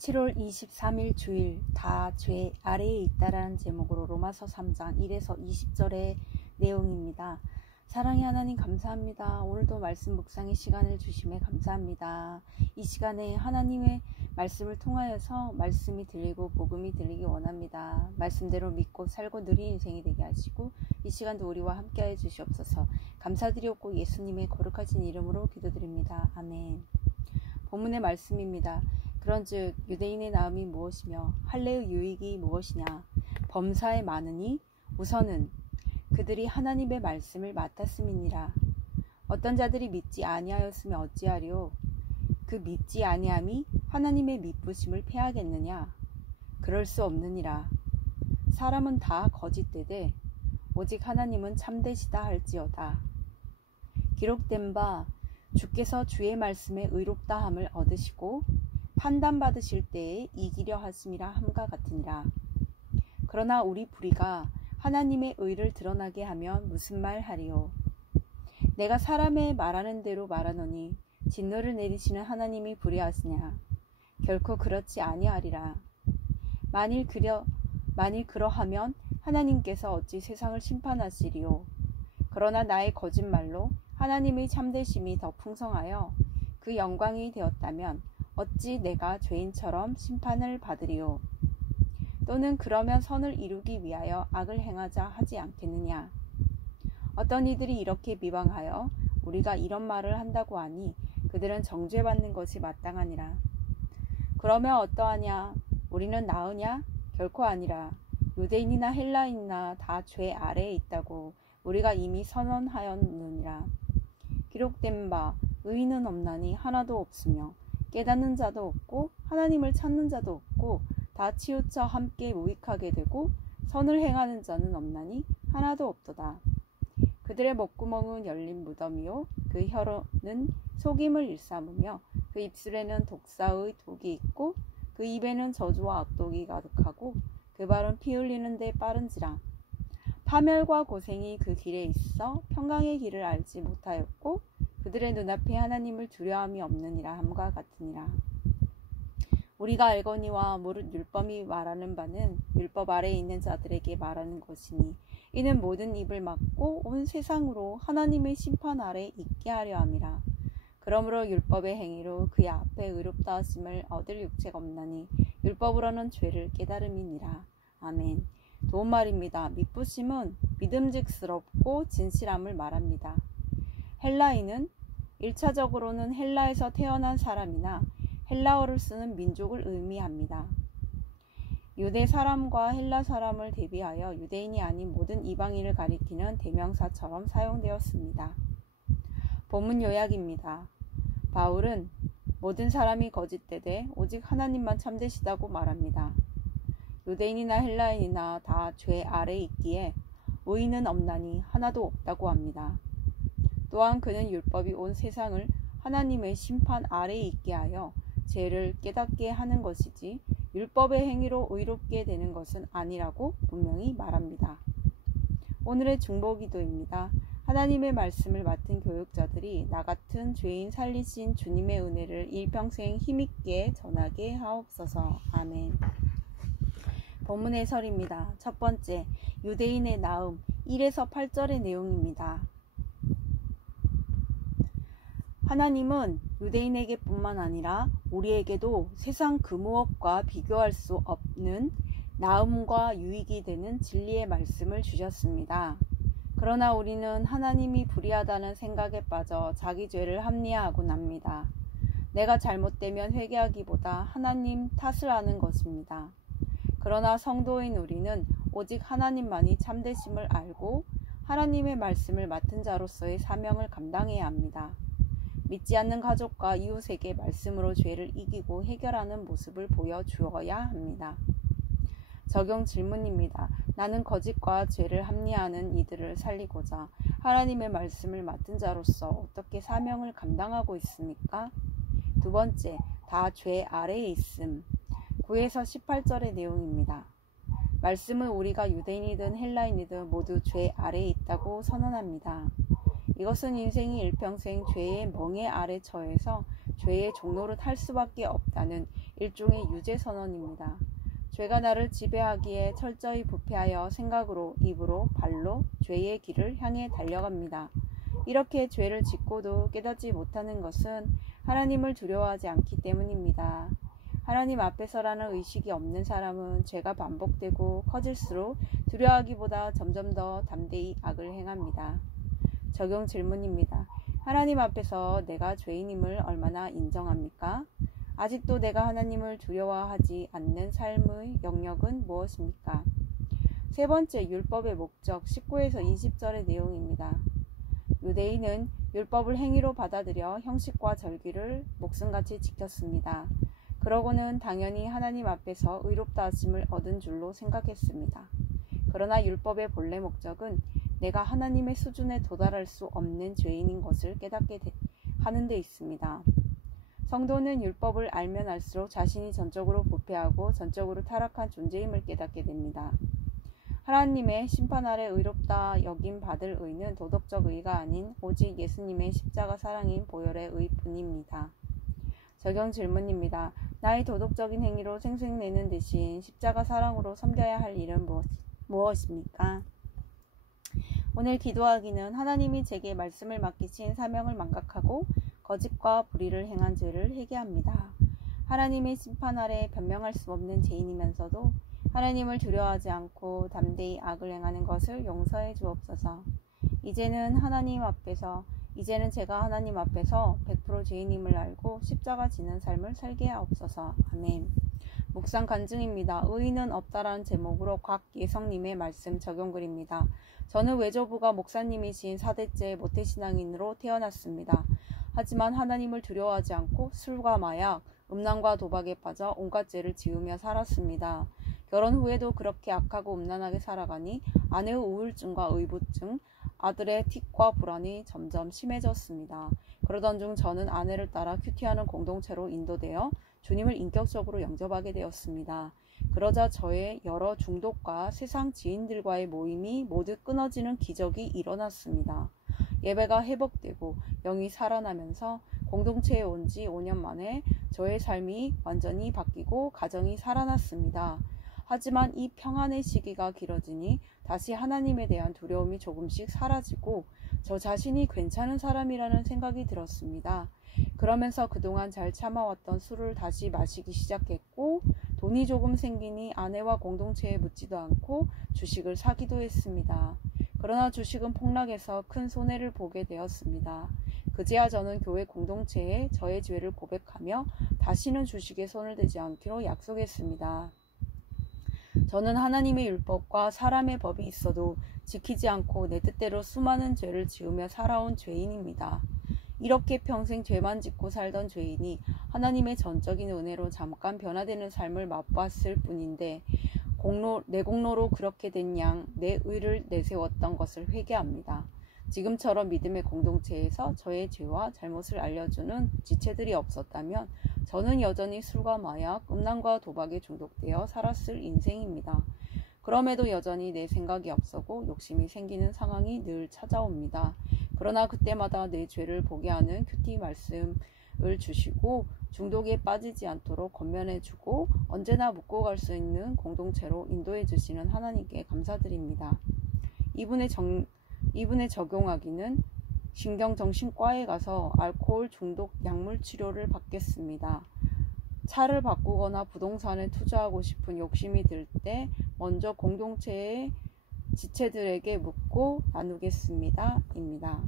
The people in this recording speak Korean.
7월 23일 주일 다 죄 아래에 있다라는 제목으로 로마서 3장 1에서 20절의 내용입니다. 사랑의 하나님 감사합니다. 오늘도 말씀 묵상의 시간을 주심에 감사합니다. 이 시간에 하나님의 말씀을 통하여서 말씀이 들리고 복음이 들리기 원합니다. 말씀대로 믿고 살고 누린 인생이 되게 하시고 이 시간도 우리와 함께하여 주시옵소서. 감사드리옵고 예수님의 거룩하신 이름으로 기도드립니다. 아멘. 본문의 말씀입니다. 그런즉 유대인의 나음이 무엇이며 할례의 유익이 무엇이냐. 범사에 많으니 우선은 그들이 하나님의 말씀을 맡았음이니라. 어떤 자들이 믿지 아니하였으면 어찌하리요. 그 믿지 아니함이 하나님의 미쁘심을 패하겠느냐. 그럴 수 없느니라. 사람은 다 거짓되되 오직 하나님은 참되시다 할지어다. 기록된 바 주께서 주의 말씀에 의롭다함을 얻으시고 판단받으실 때에 이기려 하심이라 함과 같으니라. 그러나 우리 불의가 하나님의 의를 드러나게 하면 무슨 말 하리요. 내가 사람의 말하는 대로 말하노니 진노를 내리시는 하나님이 불의하시냐. 결코 그렇지 아니하리라. 만일 그러하면 하나님께서 어찌 세상을 심판하시리요. 그러나 나의 거짓말로 하나님의 참되심이 더 풍성하여 그 영광이 되었다면 어찌 내가 죄인처럼 심판을 받으리요. 또는 그러면 선을 이루기 위하여 악을 행하자 하지 않겠느냐. 어떤 이들이 이렇게 비방하여 우리가 이런 말을 한다고 하니 그들은 정죄받는 것이 마땅하니라. 그러면 어떠하냐. 우리는 나으냐? 결코 아니라. 유대인이나 헬라인이나 다 죄 아래에 있다고 우리가 이미 선언하였느니라. 기록된 바 의인은 없나니 하나도 없으며 깨닫는 자도 없고 하나님을 찾는 자도 없고 다 치우쳐 함께 무익하게 되고 선을 행하는 자는 없나니 하나도 없도다. 그들의 목구멍은 열린 무덤이요 그 혀로는 속임을 일삼으며 그 입술에는 독사의 독이 있고 그 입에는 저주와 악독이 가득하고 그 발은 피 흘리는 데 빠른지라. 파멸과 고생이 그 길에 있어 평강의 길을 알지 못하였고 그들의 눈앞에 하나님을 두려움이 없느니라 함과 같으니라. 우리가 알거니와 무릇 율법이 말하는 바는 율법 아래에 있는 자들에게 말하는 것이니 이는 모든 입을 막고 온 세상으로 하나님의 심판 아래 있게 하려 함이라. 그러므로 율법의 행위로 그의 앞에 의롭다 하심을 얻을 육체가 없나니 율법으로는 죄를 깨달음이니라. 아멘. 도움말입니다. 미쁘심은 믿음직스럽고 진실함을 말합니다. 헬라인은 1차적으로는 헬라에서 태어난 사람이나 헬라어를 쓰는 민족을 의미합니다. 유대 사람과 헬라 사람을 대비하여 유대인이 아닌 모든 이방인을 가리키는 대명사처럼 사용되었습니다. 본문 요약입니다. 바울은 모든 사람이 거짓되되 오직 하나님만 참되시다고 말합니다. 유대인이나 헬라인이나 다 죄 아래에 있기에 의인은 없나니 하나도 없다고 합니다. 또한 그는 율법이 온 세상을 하나님의 심판 아래에 있게 하여 죄를 깨닫게 하는 것이지 율법의 행위로 의롭게 되는 것은 아니라고 분명히 말합니다. 오늘의 중보기도입니다. 하나님의 말씀을 맡은 교육자들이 나 같은 죄인 살리신 주님의 은혜를 일평생 힘있게 전하게 하옵소서. 아멘. 본문 해설입니다. 첫 번째, 유대인의 나음 1에서 8절의 내용입니다. 하나님은 유대인에게 뿐만 아니라 우리에게도 세상 그 무엇과 비교할 수 없는 나음과 유익이 되는 진리의 말씀을 주셨습니다. 그러나 우리는 하나님이 불의하다는 생각에 빠져 자기 죄를 합리화하곤 합니다. 내가 잘못되면 회개하기보다 하나님 탓을 하는 것입니다. 그러나 성도인 우리는 오직 하나님만이 참되심을 알고 하나님의 말씀을 맡은 자로서의 사명을 감당해야 합니다. 믿지 않는 가족과 이웃에게 말씀으로 죄를 이기고 해결하는 모습을 보여주어야 합니다. 적용 질문입니다. 나는 거짓과 죄를 합리화하는 이들을 살리고자 하나님의 말씀을 맡은 자로서 어떻게 사명을 감당하고 있습니까? 두 번째, 다 죄 아래에 있음. 9에서 18절의 내용입니다. 말씀은 우리가 유대인이든 헬라인이든 모두 죄 아래에 있다고 선언합니다. 이것은 인생이 일평생 죄의 멍에 아래 처해서 죄의 종노릇 할 수밖에 없다는 일종의 유죄 선언입니다. 죄가 나를 지배하기에 철저히 부패하여 생각으로, 입으로, 발로 죄의 길을 향해 달려갑니다. 이렇게 죄를 짓고도 깨닫지 못하는 것은 하나님을 두려워하지 않기 때문입니다. 하나님 앞에서라는 의식이 없는 사람은 죄가 반복되고 커질수록 두려워하기보다 점점 더 담대히 악을 행합니다. 적용 질문입니다. 하나님 앞에서 내가 죄인임을 얼마나 인정합니까? 아직도 내가 하나님을 두려워하지 않는 삶의 영역은 무엇입니까? 세 번째, 율법의 목적 19에서 20절의 내용입니다. 유대인은 율법을 행위로 받아들여 형식과 절기를 목숨같이 지켰습니다. 그러고는 당연히 하나님 앞에서 의롭다 하심을 얻은 줄로 생각했습니다. 그러나 율법의 본래 목적은 내가 하나님의 수준에 도달할 수 없는 죄인인 것을 깨닫게 하는 데 있습니다. 성도는 율법을 알면 알수록 자신이 전적으로 부패하고 전적으로 타락한 존재임을 깨닫게 됩니다. 하나님의 심판 아래 의롭다 여김 받을 의는 도덕적 의가 아닌 오직 예수님의 십자가 사랑인 보혈의 의뿐입니다. 적용 질문입니다. 나의 도덕적인 행위로 생색내는 대신 십자가 사랑으로 섬겨야 할 일은 무엇입니까? 오늘 기도하기는 하나님이 제게 말씀을 맡기신 사명을 망각하고 거짓과 불의를 행한 죄를 회개합니다. 하나님의 심판 아래 변명할 수 없는 죄인이면서도 하나님을 두려워하지 않고 담대히 악을 행하는 것을 용서해 주옵소서. 이제는 제가 하나님 앞에서 100% 죄인임을 알고 십자가 지는 삶을 살게 하옵소서. 아멘. 묵상 간증입니다. 의인은 없다라는 제목으로 곽예성님의 말씀 적용글입니다. 저는 외조부가 목사님이신 4대째 모태신앙인으로 태어났습니다. 하지만 하나님을 두려워하지 않고 술과 마약, 음란과 도박에 빠져 온갖 죄를 지으며 살았습니다. 결혼 후에도 그렇게 악하고 음란하게 살아가니 아내의 우울증과 의부증, 아들의 틱과 불안이 점점 심해졌습니다. 그러던 중 저는 아내를 따라 큐티하는 공동체로 인도되어 주님을 인격적으로 영접하게 되었습니다. 그러자 저의 여러 중독과 세상 지인들과의 모임이 모두 끊어지는 기적이 일어났습니다. 예배가 회복되고 영이 살아나면서 공동체에 온 지 5년 만에 저의 삶이 완전히 바뀌고 가정이 살아났습니다. 하지만 이 평안의 시기가 길어지니 다시 하나님에 대한 두려움이 조금씩 사라지고 저 자신이 괜찮은 사람이라는 생각이 들었습니다. 그러면서 그동안 잘 참아왔던 술을 다시 마시기 시작했고 돈이 조금 생기니 아내와 공동체에 묻지도 않고 주식을 사기도 했습니다. 그러나 주식은 폭락해서 큰 손해를 보게 되었습니다. 그제야 저는 교회 공동체에 저의 죄를 고백하며 다시는 주식에 손을 대지 않기로 약속했습니다. 저는 하나님의 율법과 사람의 법이 있어도 지키지 않고 내 뜻대로 수많은 죄를 지으며 살아온 죄인입니다. 이렇게 평생 죄만 짓고 살던 죄인이 하나님의 전적인 은혜로 잠깐 변화되는 삶을 맛봤을 뿐인데 내 공로로 그렇게 된 양 내 의를 내세웠던 것을 회개합니다. 지금처럼 믿음의 공동체에서 저의 죄와 잘못을 알려주는 지체들이 없었다면 저는 여전히 술과 마약, 음란과 도박에 중독되어 살았을 인생입니다. 그럼에도 여전히 내 생각이 앞서고 욕심이 생기는 상황이 늘 찾아옵니다. 그러나 그때마다 내 죄를 보게 하는 큐티 말씀을 주시고 중독에 빠지지 않도록 권면해주고 언제나 묻고 갈 수 있는 공동체로 인도해 주시는 하나님께 감사드립니다. 이분의 적용하기는 신경정신과에 가서 알코올 중독 약물 치료를 받겠습니다. 차를 바꾸거나 부동산에 투자하고 싶은 욕심이 들 때 먼저 공동체의 지체들에게 묻고 나누겠습니다. 입니다.